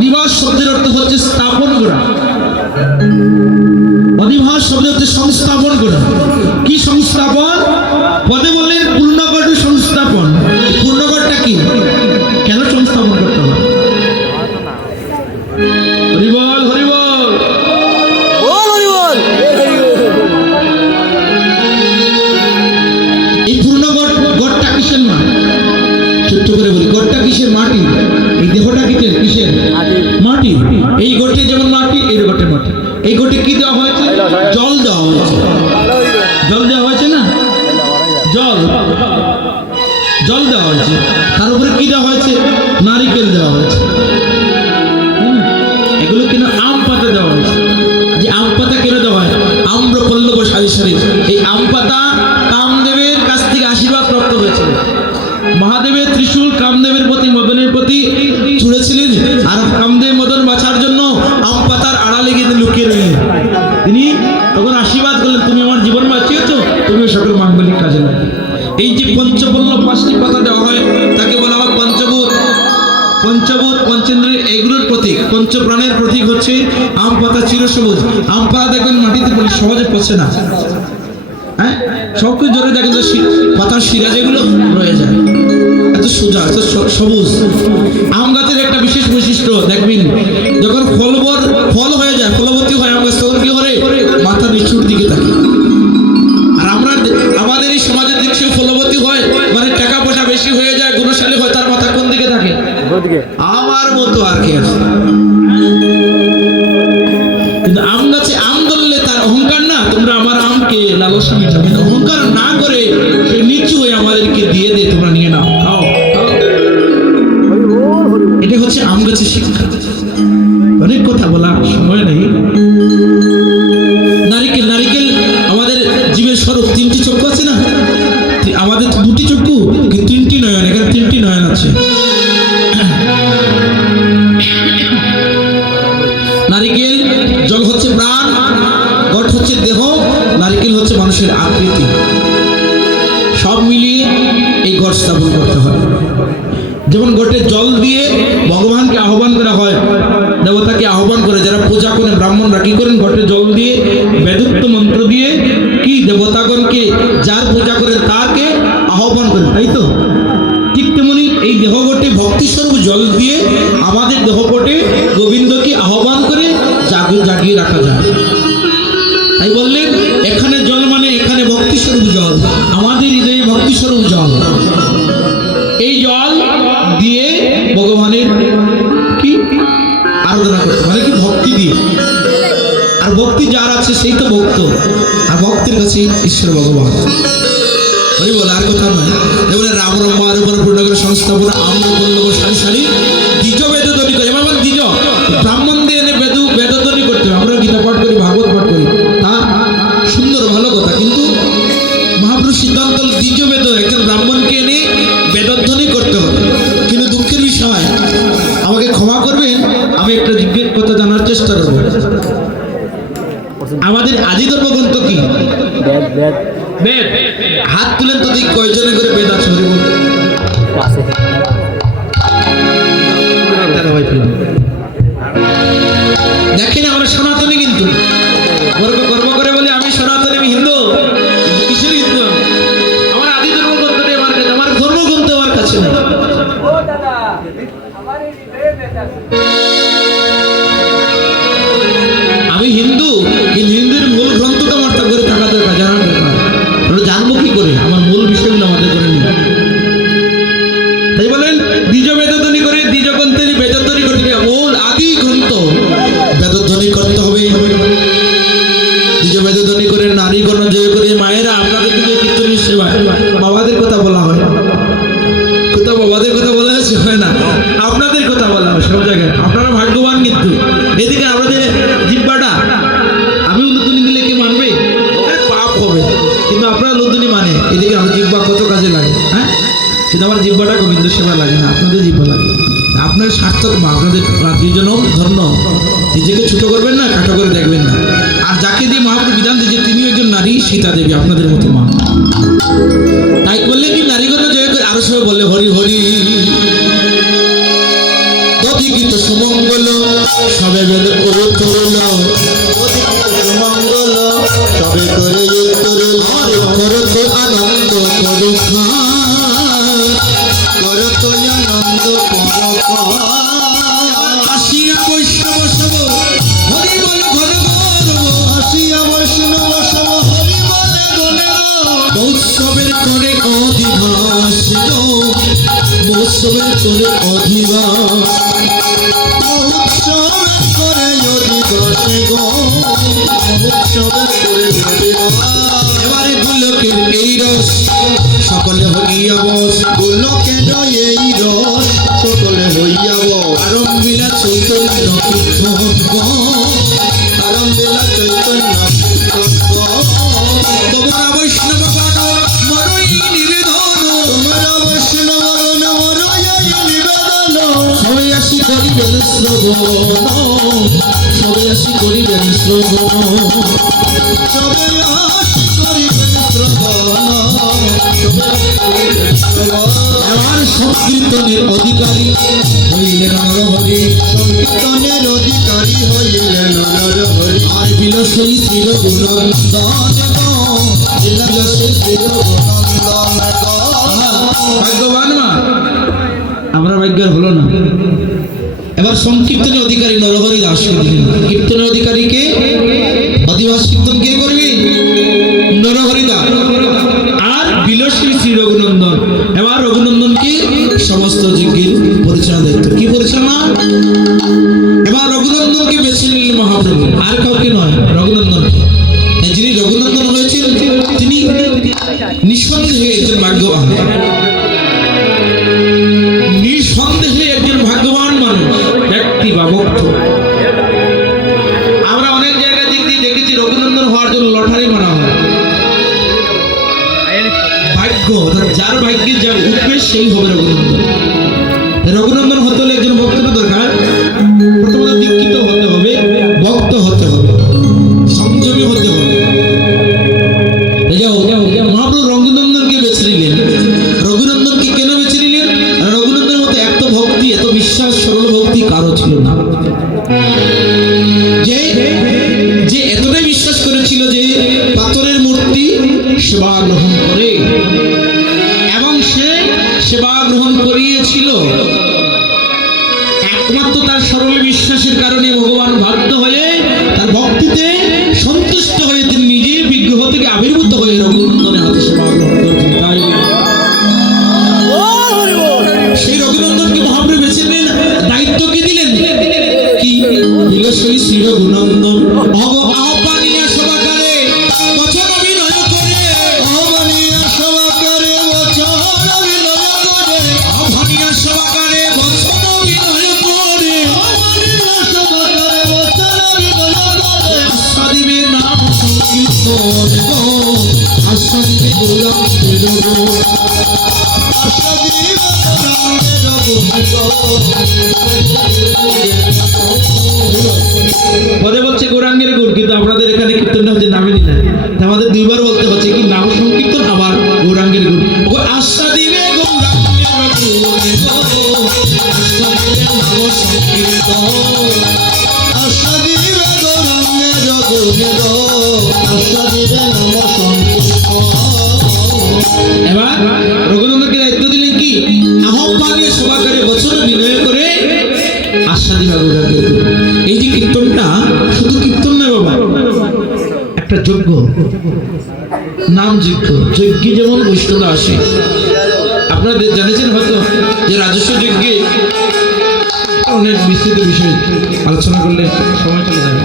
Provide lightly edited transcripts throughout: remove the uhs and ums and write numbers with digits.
অধিবাস শব্দের অর্থ হচ্ছে স্থাপন করা। অধিবাস শব্দ হচ্ছে সংস্থাপন করা। কি সংস্থাপন? পদে বললেন পূর্ণগঠ সংস্থাপন। পূর্ণগঠটা কি? কেন সংস্থাপন করতে হবে? হরিবল হরিবল বল হরিবল। এই পূর্ণগঠ, গঠটা কিসের মাটি? ছোট্ট করে বলি, গঠটা কিসের মাটি? এই দেহটা কিসের মাটি? এই গঠে যেমন মাটি, এই গঠে মাটি। এই গঠে কি দেওয়া হয়েছে? জল দেওয়া হয়েছে। জল দেওয়া হয়েছে না? জল জল দেওয়া হয়েছে। তার উপরে কি দেওয়া হয়েছে? নারিকেল দেওয়া হয়েছে। এগুলো কেন? আম পাতা দেওয়া হয়েছে। যে আম পাতা কেন দেওয়া হয়? আম্র পল্লব সারি সারি। এই আম পাতা কামদেবের কাছ থেকে আশীর্বাদ প্রাপ্ত হয়েছিল। মহাদেবের ত্রিশূল কামদেবের প্রতি, মদনের প্রতি ছুঁড়েছিলেন, আর কামদেব মদন বাঁচার জন্য আম পাতার আড়ালে গিয়ে লুকিয়ে রইলেন। তিনি তখন আশীর্বাদ করলেন, তুমি আমার জীবন বাঁচিয়েছো, তুমি সকল মাঙ্গলিক কাজে লাগবে। এই যে পঞ্চপল্লব 5টি পাতা দেওয়া হয়, তাকে বলা হয় পঞ্চভূত। পঞ্চভূত, পঞ্চেন্দ্রিয়, এগুলোর প্রতীক। পঞ্চপ্রাণের প্রতীক হচ্ছে আম পাতা, চিরসবুজ। আম পাতা দেখবেন মাটিতে পড়লে সহজে পচে না, হ্যাঁ, সবকিছু জোরে দেখেন যে পাতার শিরা যেগুলো রয়ে যায়, এত সোজা, এত সবুজ। আম গাছের একটা বিশেষ বৈশিষ্ট্য দেখবেন, যখন ফল হয়ে যায়, ফলবতী হয় আম গাছ, তখন কি করে? মাথা নিচুর দিকে থাকে। আর আমরা আমাদের এই সমাজের দিক থেকে ফলবতী হয় মানে টাকা পয়সা বেশি হয়ে যায়, গুণশালী হয়, তার মাথা কোন দিকে থাকে? আমার মতো আর কি আছে। কিন্তু আম গাছে আম ধরলে তার অহংকার না, তোমরা আমার আমকে লালসা মিটাবে, অহংকার না করে সে নিচু হয়ে আমাদেরকে দিয়ে দে, তোমরা নিয়ে নাও, খাও খাও। এটা হচ্ছে আম গাছের শিক্ষা। অনেক কথা বলা সময় নেই। নারিকেল, নারিকেল আমাদের জীবের স্বরূপ। 3টি চক্ষু আছে না? আমাদের 2টি চক্ষু, কিন্তু 3টি নয়ন। এখানে 3টি নয়ন আছে। নারিকেল, জল হচ্ছে প্রাণ, গঠ হচ্ছে দেহ, নারিকেল হচ্ছে মানুষের আকৃতি। সব মিলিয়ে এই গঠ স্থাপন করতে হয়। যেমন গঠে জল দিয়ে ভগবানকে আহ্বান করা হয়, দেবতাকে আহ্বান করে যারা পূজা করেন, ব্রাহ্মণরা কি করেন? গঠে জল দিয়ে বেদোক্ত মন্ত্র দিয়ে কি দেবতাগণকে, যার পূজা করেন তাকে আহ্বান করেন, তাই তো? ঠিক তেমনি এই দেহগঠে ভক্তিস্বরূপ জল দিয়ে আমাদের দেহপটে গোবিন্দকে আহ্বান করে জাগিয়ে রাখা যায়। তাই বললেন এখানে জল মানে এখানে ভক্তিস্বরূপ জল, আমাদের হৃদয়ে ভক্তিস্বরূপ জল। এই জল দিয়ে ভগবানের কি আরাধনা করতে, মানে কি ভক্তি দিয়ে। আর ভক্তি যার আছে সেই তো ভক্ত, আর ভক্তের কাছে ঈশ্বর ভগবান। ওই বলে আর কথা নয়। এবারে রাম রম্মার উপর পূর্ণাঙ্গ সংস্থাপন, আম্র পল্লব সারি সারি, দ্বিজ বেদধ্বনি করে। এবার দ্বিজ ব্রাহ্মণ দিয়ে এনে বেদধ্বনি করতে হবে। আমরা গীতা পাঠ করি, ভাগবত পাঠ করি, তা সুন্দর ভালো কথা, কিন্তু মহাপুরুষ সিদ্ধান্ত দ্বিজ বেদ, একজন ব্রাহ্মণকে এনে বেদধ্বনি করতে হবে। কিন্তু দুঃখের বিষয়, আমাকে ক্ষমা করবেন, আমি একটা জিজ্ঞেস কথা জানার চেষ্টা করব। আমাদের আদি ধর্মগ্রন্থ কি? বেদ। হাত তুলেন তো দেখি কয়জনে করে বেদ আছে? দেখেন আমরা সনাতনী, কিন্তু গর্ব করে বলি আমি সনাতনী, আমি হিন্দু। কিসের হিন্দু? আমার আদি ধর্মগ্রন্থটাই আমার কাছে, আমার ধর্মগ্রন্থ আমার কাছে না। আমি হিন্দু, কিন্তু হিন্দুর মূল গ্রন্থ তো আমার ঘরে থাকা দরকার, জানা দরকার। আমরা জানবো কি করে? আমার মূল বিষয়গুলো আমাদের করে নিই। তাই বলেন দ্বিজ বেদধ্বনি করে, দ্বিজ গ্রন্থের বেদধ্বনি করতে হবে। মূল আদি গ্রন্থ বেদধ্বনি করতে হবে। দ্বিজ বেদধ্বনি করে নারীগণ জয় করে। মায়েরা আপনাদের দিকে কীর্তনের সেবায় বাবাদের কথা বলা হয়, কোথাও বাবাদের কথা বলা হয়েছে? হয় না, আপনাদের কথা বলা হয় সব জায়গায়। আপনারা ভাগ্যবান, কিন্তু এদিকে আমাদের জিব্বাটা, আমি লুতুনি দিলে কি মানবে? পাপ হবে। কিন্তু আপনারা লুতুনি মানে, এদিকে আমার জিব্বা কত কাজে লাগে, হ্যাঁ? কিন্তু আমার জিব্বাটা গোবিন্দ সেবা লাগে না, আপনাদের জিব্বা লাগে। আপনার সার্থক মা, আপনাদের রাত্রির জন্য ধন্য। নিজেকে ছোট করবেন না, কাটো করে দেখবেন না। আর যাকে দিয়ে মহাপ্রভু বিধান দিয়েছে তিনিও একজন নারী, সীতা দেবী, আপনাদের মতো মা। তাই বললে কি নারীগণ জয় করে, আরো সবাই বললে হরি হরি, তদিকিত সুমঙ্গল। সবে বলে ও তুরল মঙ্গল সবে করে তুরল করত আনন্দ পরখা করত আনন্দ পরখা আসিয়া বৈষ্ণব সব হরি বল ঘন গৌরব আসিয়া বৈষ্ণব সব হরি বলে গনে মৌসবের করে অধিবাস গো মৌসবের করে অধিবাস মৌসবের করে অধিবাস গো মৌসবের করে অধিবাস এবারে গোলকের এই রস সকলে হইয়া বস গোলকের এই রস সকলে হইয়া বস আরম্ভিলা চৈতন্য কীর্তন গো আরম্ভিলা চৈতন্য কীর্তন তোমরা বৈষ্ণব গণ মরই নিবেদন তোমরা বৈষ্ণব গণ মরই নিবেদন সবাই আসি করিবেন শ্রবণ সবাই আসি করিবেন শ্রবণ সবাই আসি করিবেন শ্রবণ এবার সংকীর্তনের অধিকারী হইলেন নরহরি সংকীর্তনের অধিকারী হইলেন নরহরি আর বিলসই শ্রী রঘুনন্দন বিলসই শ্রী রঘুনন্দন ভাগ্যবান মা আমরা ভাগ্যের হলো না এবার সংকীর্তনের অধিকারী নরহরি দাসকে দিলেন কীর্তনের অধিকারীকে অধিবাস কীর্তন কে করবি নরহরি দাস আর বিলসী শ্রী রঘুনন্দন এবার রঘুনন্দনকে সমস্ত যজ্ঞের পরিচালনা দায়িত্ব কি পরিচালনা এবার রঘুনন্দনকে বেছে নিলেন মহাপ্রভু আর কাউকে নয় রঘুনন্দনকে যিনি রঘুনন্দন হয়েছেন তিনি নিঃসন্দেহে একজন ভাগ্যবান নিঃসন্দেহে একজন ভাগ্যবান মানুষ ব্যক্তি বা ভক্ত আমরা অনেক জায়গায় দেখেছি রঘুনন্দন হওয়ার জন্য লটারি মারা হয় ভাগ্য যার ভাগ্যে যা উঠবে সেই হবে রঘুনন্দন রঘুনন্দন হতে হলে একজন ভক্তের দরকার প্রথমত দীক্ষিত হতে হবে ভক্ত হতে হবে সংযমী হতে হবে মহাপ্রভু রঘুনন্দনকে বেছে নিলেন রঘুনন্দনকে কেন বেছে নিলেন রঘুনন্দনের মতো এত ভক্তি এত বিশ্বাস সরল ভক্তি কারো ছিল না যে এতটাই বিশ্বাস করেছিল যে পাথরের মূর্তি সেবা গ্রহণ করে এবং সে সেবা গ্রহণ করিয়েছিল একমাত্র তার সরল বিশ্বাসের কারণে ভগবান বাধ্য হয়ে তার ভক্তিতে সন্তুষ্ট হয়ে তিনি নিজে বিগ্রহ থেকে আবির্ভূত হয়ে রঘুনন্দনের হাতে সেবা গ্রহণ করেছেন তাই সেই রঘুনন্দনকে মহাপ্রভু বেছে নিলেন দায়িত্ব কি দিলেন কি বিলসই শ্রী রঘুনন্দন আহ্বানিয়া সভাকারে বচন অভিনয় করে আহ্বানিয়া সভাকারে বচন অভিনয় করে আহ্বানিয়া সভাকারে বচন অভিনয় করে আহ্বানিয়া সভাকারে বচন অভিনয় করে আস্বাদিবে নাম সংকীর্তন গো আস্বাদিবে গৌরাঙ্গের গো আস্বাদিবে গৌরাঙ্গের গো পদে বলছে গৌরাঙ্গের গুণ কিন্তু আপনাদের এখানে কীর্তনটা হচ্ছে নামেরই না আমাদের দুইবার বলতে হচ্ছে কি নাম সংকীর্তন আবার গৌরাঙ্গের গুণ আশা দিবে গৌরাঙ্গের গুণ নাম সংকীর্তন আশা দিবে গৌরাঙ্গের গুণ আশা দিবে নাম সংকীর্তন এবার রঘুনন্দনকে দায়িত্ব দিলেন কি আহ্বানীয় সভাকারে বচন বিনয় করে আশা দিবে গৌরাঙ্গের গুণ এই যে কীর্তনটা শুধু কীর্তন নয় বাবা একটা যজ্ঞ নাম যজ্ঞ যজ্ঞে যেমন বৈষ্ণব আসে আপনারা জানেছেন হয়তো যে রাজস্ব যজ্ঞে অনেক বিস্তৃত বিষয় আলোচনা করলে সময় চলে যাবে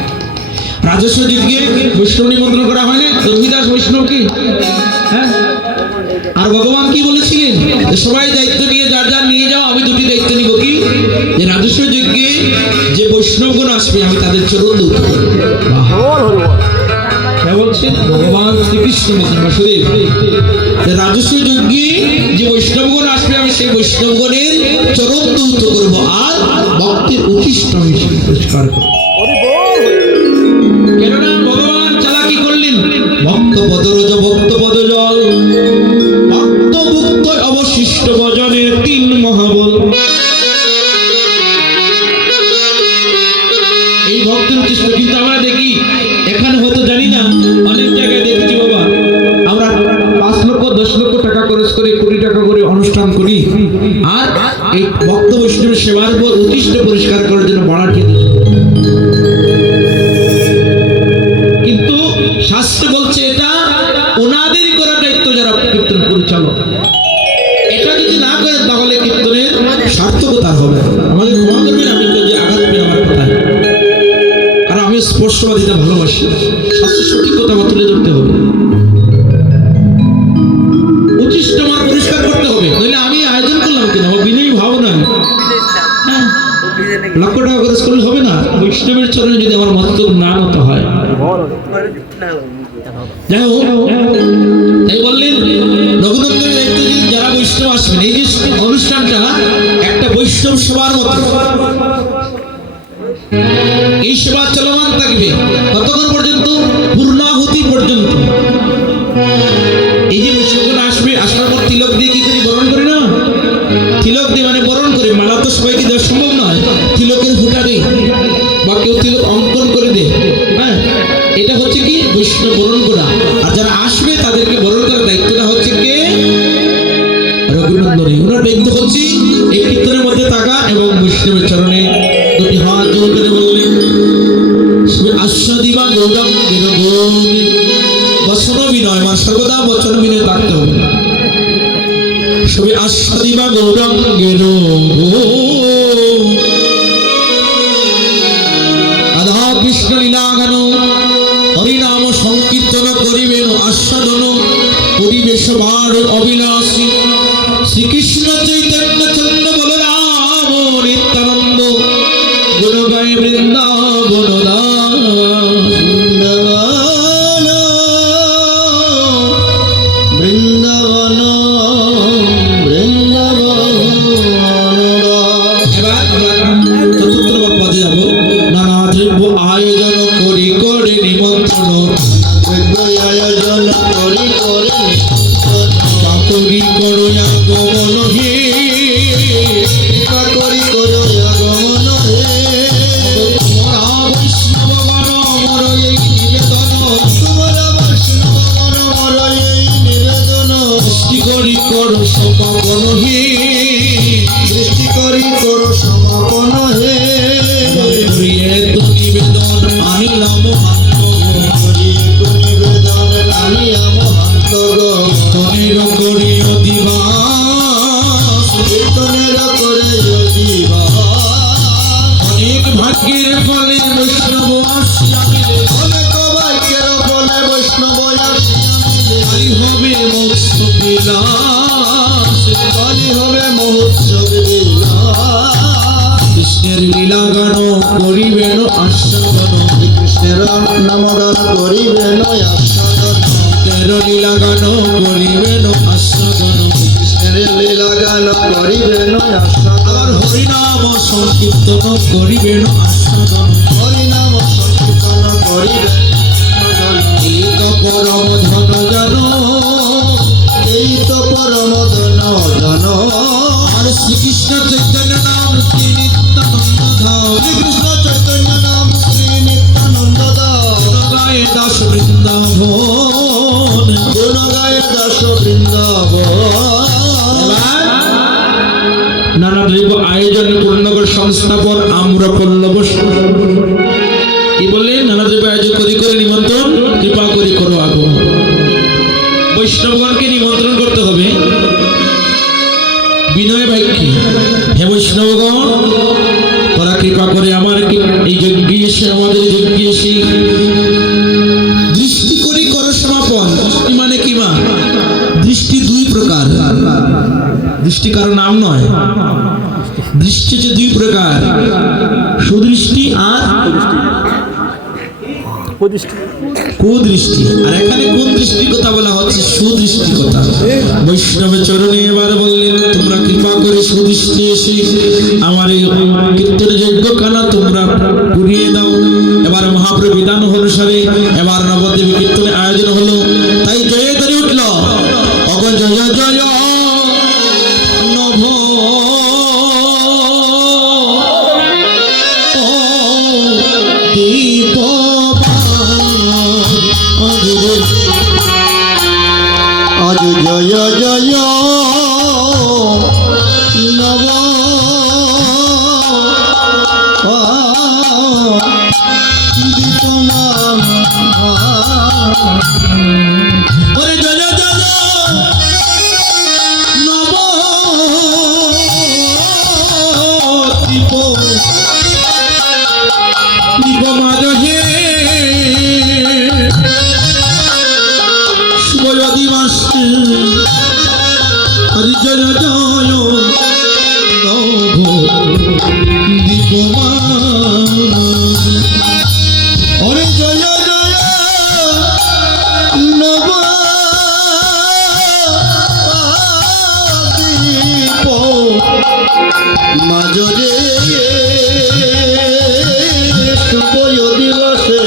রাজস্ব যজ্ঞে বৈষ্ণব নিমন্ত্রণ করা হয় না রবিদাস বৈষ্ণবকে হ্যাঁ আর ভগবান কি বলেছিলেন সবাই দায়িত্ব নিয়ে যার যার নিয়ে যাও আমি দুটি দায়িত্ব নিব কি যে রাজস্ব যজ্ঞে যে বৈষ্ণবগণ আসবে আমি তাদের চরণ দৌড় করবো বলছেন ভগবান শ্রীকৃষ্ণ বাসুদেব রাজস্ব যজ্ঞে যে বৈষ্ণবগণ আসবে আমি সেই বৈষ্ণবগণের চরণ দৌত করবো আর ভক্তের উৎকৃষ্ট আমি পুরস্কার করবো কেননা ভগবান চালাকি করলেন ভক্ত পদরজ ভক্ত পদজল ভক্ত মুক্ত অবশিষ্ট ভজনের তিন মহাবল এই ভক্ত বৈষ্ণবের সেবার উপর উৎকৃষ্ট পরিষ্কার করার জন্য বাড়াটিয়ে দিয়েছে। কিন্তু শাস্ত্র বলছে এটা ওনাদেরই করার দায়িত্ব যারা কীর্তন পরিচালক। এটা যদি না করে তাহলে কীর্তনের সার্থকতা হবে। আমাদের ক্ষমা করবেন, আমি যে আঘাত পেয়ে আমার কথায়, কারণ আমি স্পর্শবাদিতা ভালোবাসি। শাস্ত্র সঠিক কথা আমার তুলে ধরতে হবে, উচিষ্ট আমার পরিষ্কার করতে হবে, নইলে আমি আয়োজন করলাম কিনা? আমার বিনয়ী ভাব নয়, লক্ষ টাকা খরচ করলে হবে না। বৈষ্ণবের চরণে যদি আমার মস্তক না নত হয়। যাই হোক, তাই বললেন রঘুনন্দনের দায়িত্ব যে যারা বৈষ্ণব আসবেন, এই যে অনুষ্ঠানটা একটা বৈষ্ণব সভার মতো, এই সেবা চলমান থাকবে ততক্ষণ পর্যন্ত, পূর্ণাহুতি পর্যন্ত। এই যে বৈষ্ণবগণ আসবে, আসার পর তিলক দিয়ে কি করি? বরণ করি না? তিলক দিয়ে মানে বরণ করে, মালা তো সবাইকে দেওয়া সম্ভব নয়, তিলকের ফুটা দেয় বা কেউ তিলক অঙ্কন করে দেয়। হ্যাঁ, এটা হচ্ছে কি বৈষ্ণব বরণ করা। আর যারা আসবে তাদেরকে বরণ করার দায়িত্বটা হচ্ছে কে? রঘুনন্দনী। ওনার দায়িত্ব হচ্ছে এই কীর্তনের মধ্যে থাকা এবং বৈষ্ণবের চরণে দুটি হাত জোর করে বললেন আস্বাদিবা গৌরাঙ্গের গৌরী বচন বিনয়, মানে সর্বদা বচন বিনয় থাকতে হবে। সবে আস্বাদিবা গৌরাঙ্গের রাধা কৃষ্ণ লীলা গান হরিনাম সংকীর্তন করিবেন আস্বাদন পরিবেশ বার অবিলাসী শ্রীকৃষ্ণ চৈতন্য চন্দ্র বলরাম নিত্যানন্দ গুণ গায় বৃন্দাবন বৃন্দাবন বৃন্দাবন। এবার আমরা চতুর্থ পদে যাব। নানা দ্রব্য আয়োজন করি করে নিমন্ত্রণ, আয়োজন করি করে চাকরি করো আগমন হে, করি করো আগমন হে। তোমরা বৈষ্ণবগণ মর এই নিবেদন, তোমরা বৈষ্ণবগণ মর এই নিবেদন, সৃষ্টি করি করো সমাপন হে, সৃষ্টি করি করো সমাপন হে। প্রিয় তো নিবেদন আনিলাম নিবেদন আনিয়া মহান্তগ, তনের করিও দিবাস, কীর্তনের করে জীবা। অনেক ভাগ্যের ফলে বৈষ্ণব আসিয়া মিলে, অনেক ভাগ্যের ফলে বৈষ্ণব আসিয়া মিলে, কালী হবে মোক্ষ বিলাস, কালী হবে মহোৎসব বিলাস। কৃষ্ণের লীলা গান করিবেন আস্বাদন, কৃষ্ণের নামগান করিবেন আস্বাদন, তেরো লীলা গান করিবেন আস্বাদন, কৃষ্ণের লীলা গান করিবেন আস্বাদন, আর হরিনাম সংকীর্তন করিবেন আস্বাদন। হরিনাম সংকীর্তন করিবেন আস্বাদন। এই তো পরম ধন জানো, এই তো পরম ধন জন, আর শ্রীকৃষ্ণ চৈতন্য নাম শ্রী নিত্যানন্দ ধাম, কৃষ্ণ চৈতন্য নাম শ্রী নিত্যানন্দ দাস, গায়ে দাস বৃন্দাবন। গুণ গায়ে দাস বৃন্দাবন। নানা দ্রব্য আয়োজন পূর্ণগর সংস্থাপন আমরা পল্লব, কি বললেন? নানা দ্রব্য আয়োজন করি করে নিমন্ত্রণ, কৃপা করি করো আগমন। বৈষ্ণবগণকে নিমন্ত্রণ করতে হবে বিনয় বাক্যে, হে বৈষ্ণবগণ, তারা কৃপা করে আমার এই যজ্ঞে এসে, আমাদের যজ্ঞে এসে দৃষ্টি করি করো সমাপন। দৃষ্টি মানে কি মা? দৃষ্টি দুই প্রকার, দৃষ্টি কারো নাম নয়। দৃষ্টি হচ্ছে দুই প্রকার, সুদৃষ্টি আর কুদৃষ্টি। আর এখানে কোন দৃষ্টির কথা বলা হচ্ছে? সুদৃষ্টি কথা। বৈষ্ণবের চরণে এবার বললেন তোমরা কৃপা করে সুদৃষ্টি এসে আমার এই কীর্তন যজ্ঞ কানা তোমরা পুরিয়ে দাও। এবার মহাপ্রভু বিধান অনুসারে এবার নবদ্বীপ কীর্তনে আয়োজন হলো। তাই জয় করে উঠল অগ জয় জয় নভ দীপ আজ জয় জয় নব হরি জয় জয় নভ দীপমান হরি জয় জয় নব দীপ মাজরে শুভ দিবসে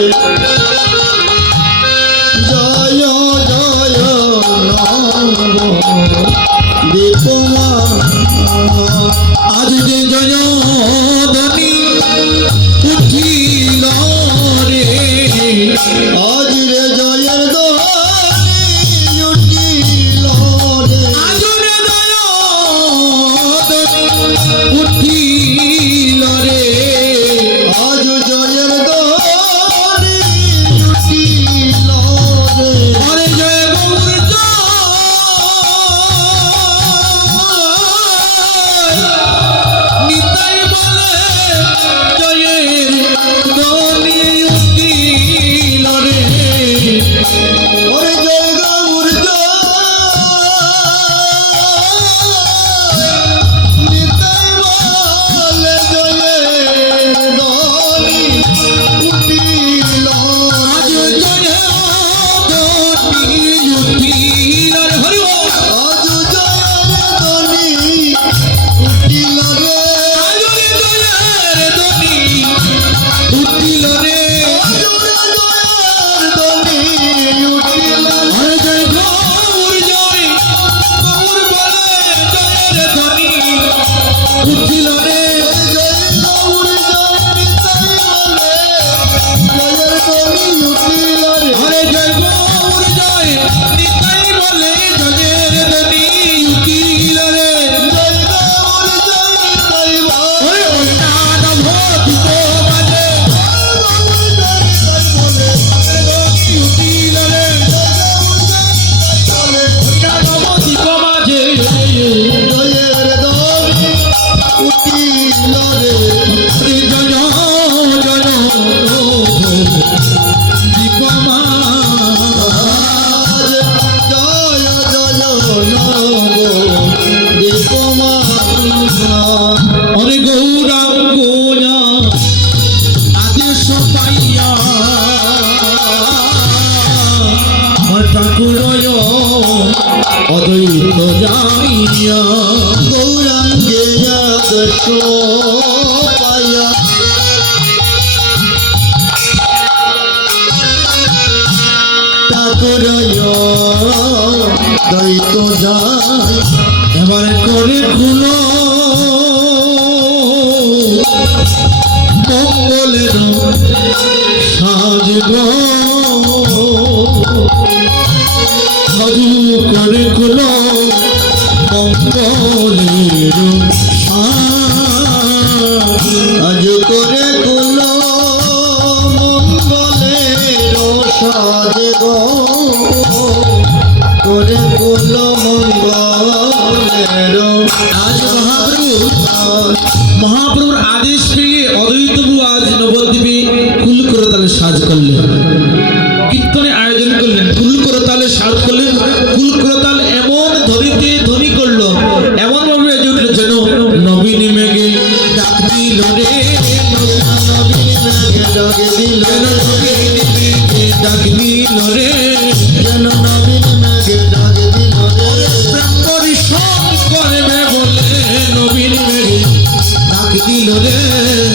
জয় জয় নব দীপমা আজ যে জয় ধ্বনি উঠিল রে আজ রে জয়ের ধ্বনি উঠিল রে আজ রে জয় ধ্বনি উঠিল রে আজ জয়ের ধ্বনি উঠিল রে হরে জয় গৌর নিতাই বলে জয়ের ধ্বনি উঠিল রে ওরে জয় গৌর জয় নিতাই বলে জয়ের ধ্বনি উঠিল আজ রে জয় ধ্বনি উঠিল রে হরি বল আজ জয়ের ধ্বনি উঠিল রে আজ রে জয়ের ধ্বনি উঠিল রে আজ জয়ের ধ্বনি উঠিল রে হরে জয় গৌর জয় গৌর বলে জয়ের ধ্বনি উঠিল রে জয় গৌর জয় নিতাই বলে জয়ের ধ্বনি উঠিল রে হরে জয় গৌর জয় নিতাই বলে জয়ের ধ্বনি উঠিল রে জয় গৌর জয় নিতাই হরে বলে অন্যান্য ভূত বাজে ধ্বনি উঠিল রে অন্যান্য ভূত বাজে জয়ের ধ্বনি উঠিল রে হরে জয় জয় দীপমা আজ জয় জয় নব দীপমা হরে গৌরাঙ্গ আদেশ পাইয়া ঠাকুর অদ্বৈত জানিয়া গৌরাঙ্গে আদর্শ পায়া ঠাকুর দৈত যায় এবারে করে খুলো মঙ্গলের সাজগ সাজু করে খুলো মঙ্গলের সাজ আজ করে কুল মঙ্গলের সাজে গো করে কুল মঙ্গলের আজ মহাপ্রভুর আদেশ পেয়ে অদ্বৈতপ্রভু আজ নবদ্বীপে ফুল করতালে সাজ করলেন, কীর্তনে আয়োজন করলেন, ফুল করতালে সাজ করলেন। ফুল করতাল এমন ধ্বনিতে ধ্বনি করলো, এমন ভাবে বেজে উঠলো যেন নবীন মেঘে ডাক দিল রে, নবীন মেঘে ডাকে দিল যেন নবীন মেঘে ডাক দিল রে, যেন নবীন মেঘে ডাকে দিল রে প্রেম পরিশোধ করবে বলে নবীন মেঘে ডাক দিল রে।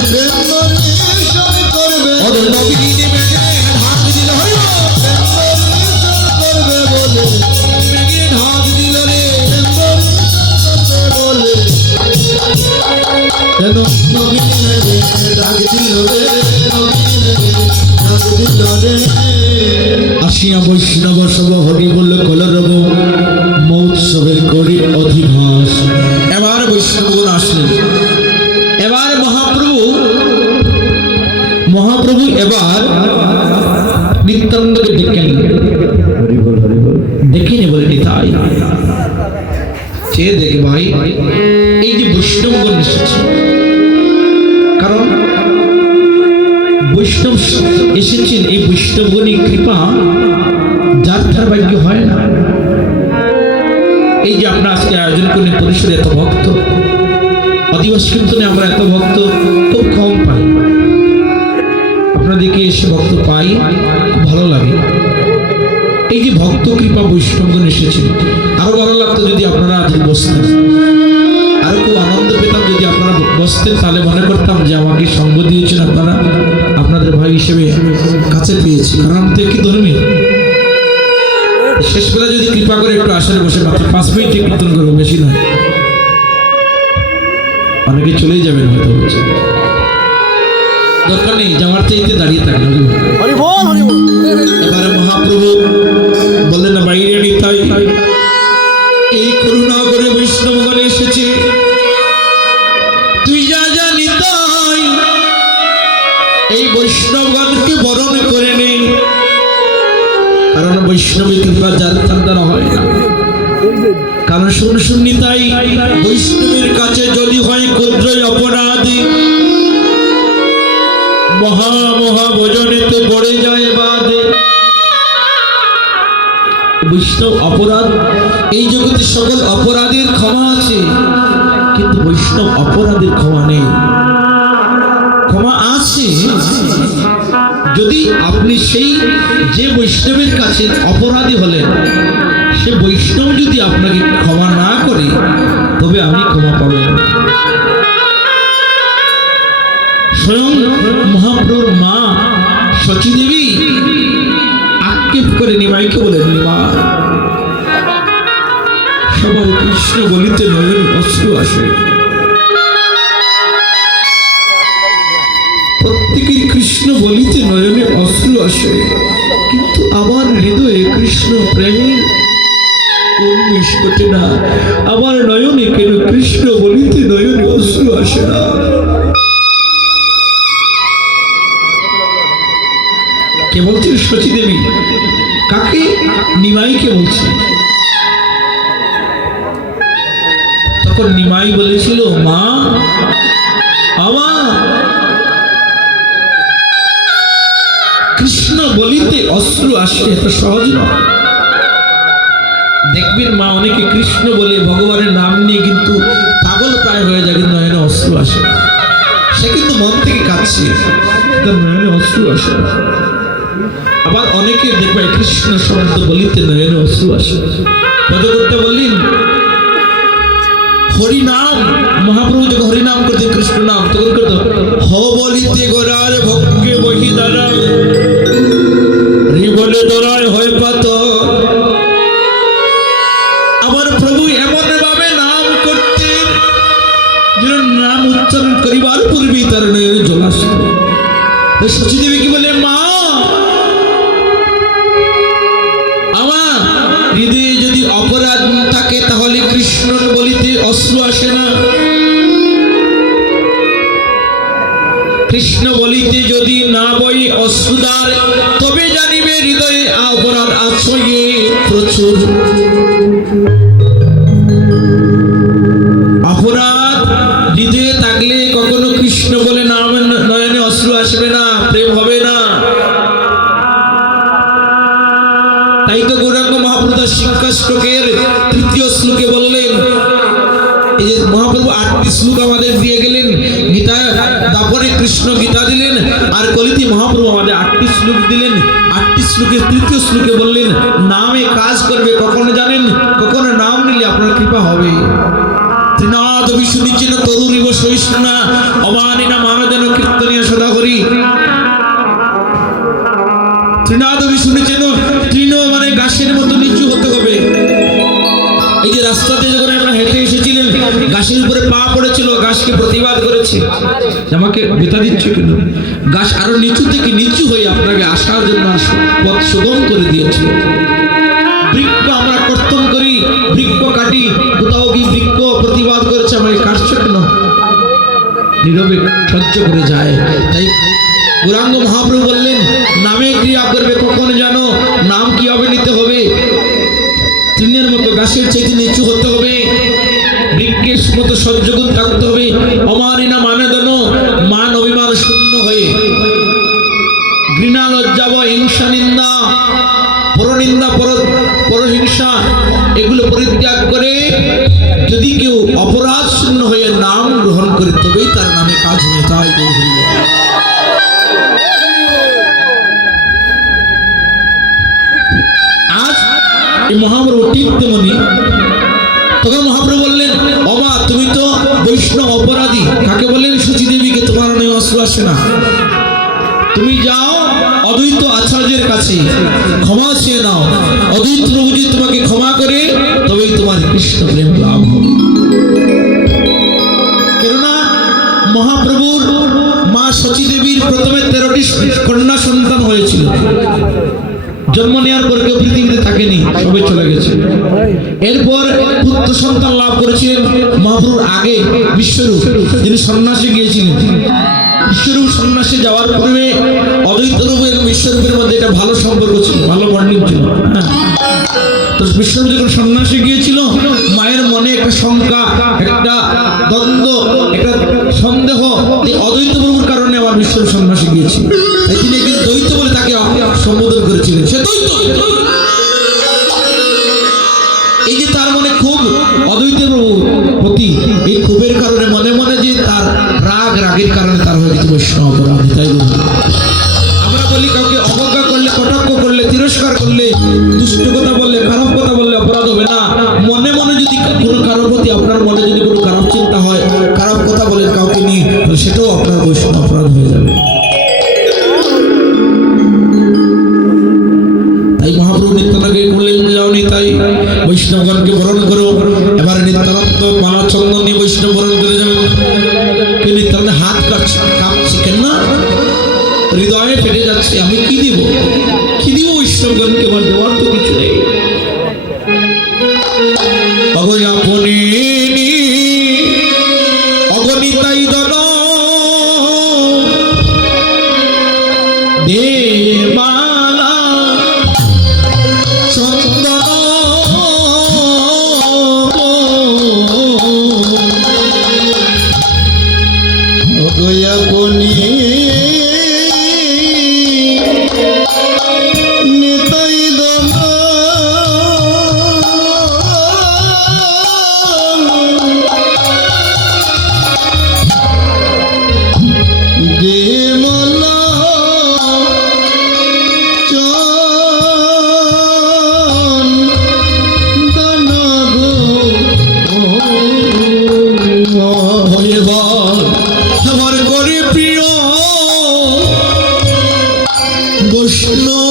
প্রেম পরিশোধ করবে ওরে নবীন মেঘে ঢাক দিল হরি বল। প্রেম পরিশোধ করবে বলে মেঘে ঢাক দিল রে, প্রেম পরিশোধ করবে বলে যেন নবীন মেঘে ডাক দিল রে নবীন মেঘে ডাক দিল রে আসিয়া বৈষ্ণব সব হরি বলল কলরব মহোৎসবের করে অধিবাস। এবার বৈষ্ণবগণ আসলেন। এবার মহাপ্রভু এবার নিত্যানন্দকে ডেকেন, দেখে নে বলে নিতাই চেয়ে দেখে ভাই এই যে বৈষ্ণবগণ এসেছে, কারণ বৈষ্ণব এসেছেন, এই বৈষ্ণবগণের কৃপা যার তার ভাগ্য হয় না। এই যে আমরা আজকে আয়োজন করি পরিসরে এত ভক্ত, আদিবাসী কীর্তনে আমরা এত ভক্ত খুব কম পাই। আপনাদেরকে এসে ভক্ত পাই, খুব ভালো লাগে। এই যে ভক্ত কৃপা বৈষ্ণবগণ এসেছে, আরো ভালো লাগতো যদি আপনারা আজ বসতেন, আরো খুব আনন্দ পেতাম যদি আপনারা বসতেন। তাহলে মনে করতাম যে আমাকে সঙ্গ দিয়েছেন আপনারা, আপনাদের ভাই হিসেবে কাছে পেয়েছি। কারণ আমি তো একই ধর্মী। শেষ বেলা যদি কৃপা করে একটু আসলে বসে মাত্র 5 মিনিট কীর্তন করবো, বেশি নয়। অনেকে চলেই যাবেন হয়তো, দরকার নেই যাওয়ার চাইতে দাঁড়িয়ে থাকলে। এবারে মহাপ্রভু বললেন না বাইরে নিতাই, এই করুণা করে বৈষ্ণবগণ এসেছে, তুই যা যা নিতাই এই বৈষ্ণবগণকে বরণ করে নে। কারণ বৈষ্ণবী কৃপা যার তার দ্বারা হয় না। কারণ শুন শুনিতাই, বৈষ্ণবের কাছে যদি হয় ক্ষুদ্র অপরাধী, মহা মহা ভজনেতে পড়ে যায় বাদে। বৈষ্ণব অপরাধ, এই জগতে সকল অপরাধের ক্ষমা আছে, কিন্তু বৈষ্ণব অপরাধের ক্ষমা নেই। ক্ষমা আছে যদি আপনি সেই যে বৈষ্ণবের কাছে অপরাধী হলেন, সে বৈষ্ণব যদি আপনাকে ক্ষমা না করে, তবে আমি ক্ষমা পাবেন। স্বয়ং মহাপ্রভুর মা শচী দেবী আক্ষেপ করে নিমাইকে বলেন, নিমা সবার কৃষ্ণ বলিতে নয়ন অশ্রু আসে, প্রত্যেকের কৃষ্ণ বলিতে নয়নে অশ্রু আসে, কিন্তু আমার হৃদয়ে কৃষ্ণ প্রেমের উন্মেষ ঘটে না। আমার নয়নে কেন কৃষ্ণ বলিতে নয়নে অশ্রু আসে না? কে বলছেন? শচী দেবী। কাকে? নিমাইকে বলছে। তখন নিমাই বলেছিল, মা আমার কৃষ্ণ বলিতে অশ্রু আসে, এত সহজ নয়। দেখবেন মা অনেকে কৃষ্ণ বলে ভগবানের নাম নিয়ে কিন্তু পাগল প্রায় হয়ে যায়, কিন্তু নয়নে অশ্রু আসে। সে কিন্তু মন থেকে কাঁদছে, তার নয়নে অশ্রু আসে। আবার অনেকে দেখবে কৃষ্ণ শব্দ বলিতে নয়নে অশ্রু আসে। পদ করতে বললেন হরিনাম, মহাপ্রভু যখন হরিনাম করতেন কৃষ্ণ নাম, তখন করতো হ বলিতে গোরার ভক্কে বহি দ্বারা, রি বলে দরায় হয় পাত। আমার প্রভু এমন ভাবে নাম করতেন যেন নাম উচ্চারণ করিবার পূর্বেই তার নয়নে জল আসত। শচী দেবী কি বলে, মা আমার হৃদয়ে যদি অপরাধ থাকে তাহলে কৃষ্ণ বলিতে অশ্রু আসে না। কৃষ্ণ বলিতে যদি না বই অশ্রুদার, তবে জানিবে হৃদয়ে অপরাধ আছে প্রচুর। অপরাধ হৃদয়ে থাকলে কখনো কৃষ্ণ বলে নাম নয়নে অশ্রু আসবে না, প্রেম হবে না। তাই তো গৌরাঙ্গ মহাপ্রভু শিক্ষা শ্লোকের 3য় শ্লোকে বললেন, এই যে মহাপ্রভু 8টি শ্লোক আমাদের দিয়ে গেলেন, গীতা দাপরে কৃষ্ণ গীতা দিলেন, আর কলিতে মহাপ্রভু আমাদের 8টি শ্লোক দিলেন। 8টি শ্লোকের 3য় শ্লোকে বললেন, নামে কাজ করবে কখনো জানেন, কখনো নাম নিলে আপনার কৃপা হবে। ত্রিনাথ বিশুনিচিন তরুরিব সহিষ্ণুনা অমানিনা মানদেন কীর্তনীয় সদা করি। ত্রিনাথ বিশুনিচিন, তৃণ মানে গাছের মতো নিচু হতে হবে। এই যে রাস্তাতে যখন আপনারা হেঁটে এসেছিলেন, গাছের উপরে পা পড়েছিল, গাছকে প্রতিবাদ করেছে, আমাকে বেতা দিচ্ছ কেন? গাছ আরো নিচু থেকে নিচু হয়ে আপনাকে আসার জন্য পথ সুগম করে দিয়েছে। বৃক্ষ আমরা কর্তন করি, বৃক্ষ কাটি, কোথাও কি বৃক্ষ প্রতিবাদ করেছে, আমাকে কাটছো কেন? নীরবে সহ্য করে যায়। তাই গৌরাঙ্গ মহাপ্রভু বললেন, নামে ক্রিয়া করবে কখন জানো, নাম কিভাবে নিতে হবে। তৃণের মতো গাছের চাইতে নিচু হতে হবে, বৃক্ষের মতো সহ্যগুণ থাকতে হবে। অমানিনা মানেদন, মান অভিমান শূন্য হয়ে, ঘৃণা লজ্জা বা হিংসা নিন্দা, পরনিন্দা পরহিংসা এগুলো পরিত্যাগ করে কেউ অপরাধ শূন্য হয়ে নাম গ্রহণ করে তবেই তার নামে কাজ হবে। তাই আজ এই মহাপ্রভু ঠিক তেমনি। তখন মহাপ্রভু বললেন, অবা তুমি তো বৈষ্ণব অপরাধী। কাকে বললেন? সুচি দেবীকে। তোমার নামে অশ্রু আসে না, তুমি যাও অদ্বৈত আচার্যের কাছে ক্ষমা চেয়ে নাও। অদ্বৈত প্রভু যদি তোমাকে ক্ষমা করে তবেই তোমার কৃষ্ণ প্রেম লাভ হবে। কেননা মহাপ্রভুর মা সচী দেবীর প্রথমে 13টি কন্যা সন্তান হয়েছিল। জন্ম নেওয়ার পর কেউ পৃথিবীতে থাকেনি, সবে চলে গেছে। এরপর পুত্র সন্তান লাভ করেছিলেন মহাপ্রভুর আগে বিশ্বরূপ, যিনি সন্ন্যাসে গিয়েছিলেন। বিশ্বরূপ সন্ন্যাসে যাওয়ার পূর্বে অদ্বৈত রূপ এবং বিশ্বরূপের মধ্যে একটা ভালো সম্পর্ক ছিল, ভালো বন্ডিং ছিল। তো বিশ্বরূপ যখন সন্ন্যাসে গিয়েছিল, মায়ের মনে একটা শঙ্কা, একটা দ্বন্দ্ব, একটা সন্দেহ যে অদ্বৈত প্রভুর কারণে আমার বিশ্বরূপ সন্ন্যাসে গিয়েছি। তাই তিনি একদিন দ্বৈত বলে তাকে সম্বোধন করেছিলেন, সে দ্বৈত। এই যে তার মনে খুব অদ্বৈত প্রভুর প্রতি, এই ক্ষোভের কারণে মনে মনে যে তার রাগের কারণে তার হয়ে গেছে বৈষ্ণব অপরাধী। তাই আমরা বলি কাউকে অবজ্ঞা করলে, কটাক্ষ করলে, তিরস্কার করলে, দুষ্ট কথা বললে, খারাপ কথা বললে অপরাধ হবে না। মনে মনে যদি কোনো কারোর প্রতি আপনার মনে যদি কোনো খারাপ চিন্তা হয়, খারাপ কথা বলেন কাউকে নিয়ে, তাহলে সেটাও আপনার বৈষ্ণব অপরাধ হয়ে যাবে। তাই মহাপ্রভু নিত্যানন্দকে বললেন, যাওনি তাই বৈষ্ণবগণকে বরণ করো। এবার নিত্যানন্দ মালা চন্দন নিয়ে বৈষ্ণব বরণ করে যাবেন। নিত্যানন্দ হাত কাঁপছে, কেন না হৃদয়ে ফেটে যাচ্ছে, আমি কি দিব বৈষ্ণবগণকে? আমার দেওয়ার তো কিছু নেই। আপনি অগণিতাই দন দেবালা চন্দন আপনি নিতাই দন দেমালা চন্দন গো আমার করে প্রিয় বৈষ্ণব,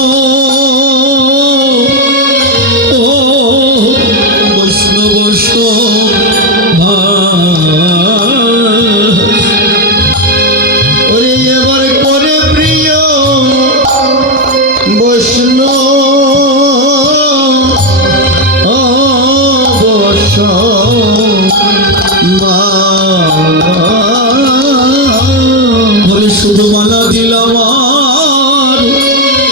ওরে এবার করে প্রিয় বলে শুধু মালা দিলাম আর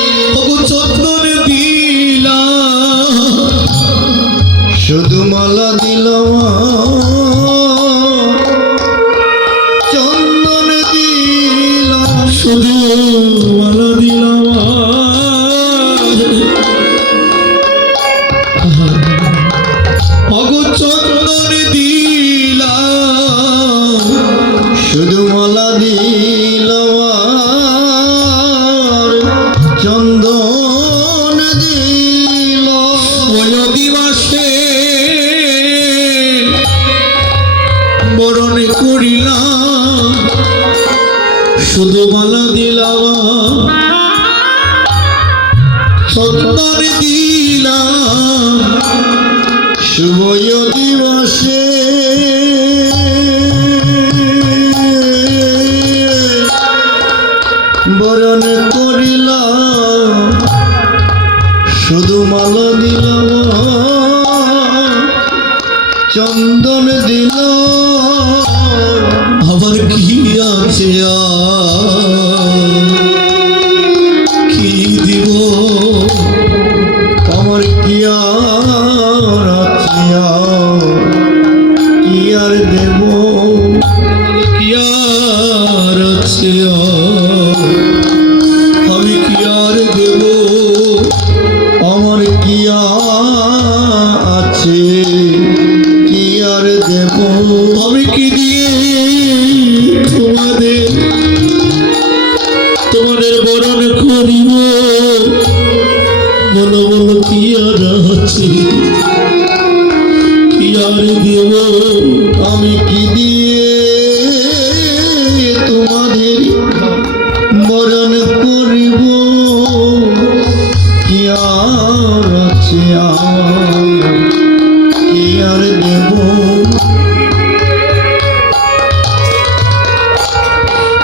চন্দনে দিলাম, শুধু মালা দিলাম চন্দন দিলাম, শুধু মালা দিলাম চন্দনে দিলাম, শুধু মালা দিলাম চন্দন দিলাম, ওই দিবসে বরণ করিলাম, শুধু মালা দিলাম চন্দন দিলাম, শুভ দিবসে বরণ করিলাম, শুধু মালা দিলাম চন্দন দিলাম, আমার কি আছে কি দিব, আমার কি আর আছে কি আর দেব, কি আর আছে আমি কি আর দেব, আমার কি আছে কি আর দেব, হইয়ার আছে কি আর দেব আমি কি দিয়ে তোমাদের বরণ করিব কি আর আছে কি আর দেব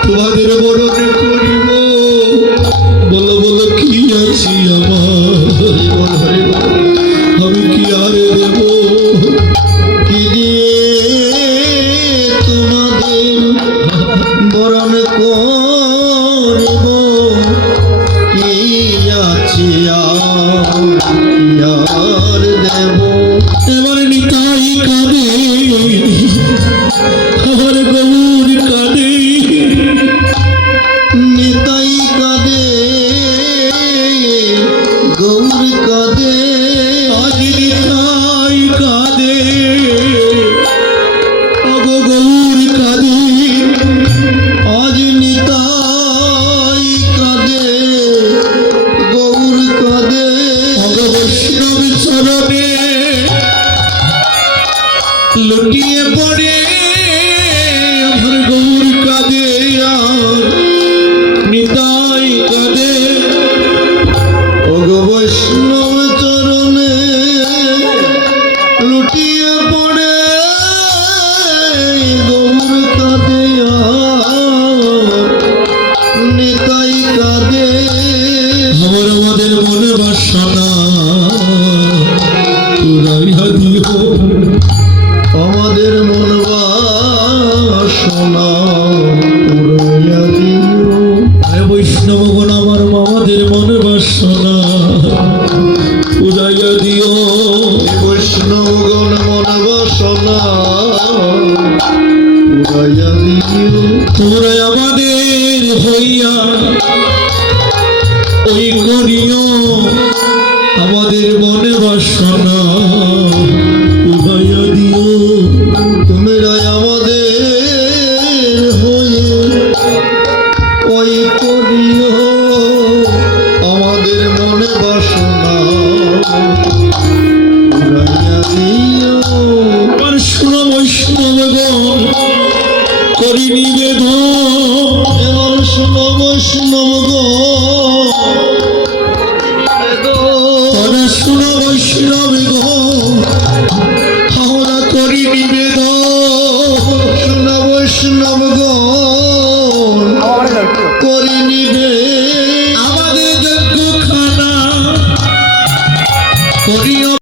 তোমাদের বরণ করিব বলো বলো কি আছি আমার আমি কি আর দেব কি দিয়ে তোমাদের বরণ করিব কি আছি আর দেব এবার নিতাই কাঁদে আমার গৌর কাঁদে নিতাই কাঁদে গৌর কাঁদে আজ নিতাই কাঁদে অগো গৌর কাঁদে আজ নিতাই কাঁদে গৌর কাঁদে অগো বৈষ্ণব চরণে লুটিয়ে পড়ে আমার গৌর কাঁদে আর নিতাই কাঁদে ওগো বৈষ্ণব চরণে লুটিয়ে পড়ে গৌর কাঁদে আর নিতাই কাঁদে আমার আমাদের মনে বাসনা পুরাইয়া দিও আমাদের মন বাসনা পুরাইয়া দিও বৈষ্ণবগণ আমার মামাদের মন বাসনা পুরাইয়া দিও বৈষ্ণবগণ মন বাসনা পুরাইয়া দিও তোমরা আমাদের হইয়া ওই করিও আমাদের মনে বাসনা পুরাইয়া দিও তোমরা আমাদের হয়ে ওই করিও আমাদের মনে বাসনা পুরাইয়া দিও আর শুনো বৈষ্ণবগণ করি নিবেদন এবার শুনো বৈষ্ণবগণ শুনো বৈষ্ণবগণ আমরা করি নিবেদন শুনো বৈষ্ণবগণ করি নিবে আমাদের যজ্ঞ খানা করিও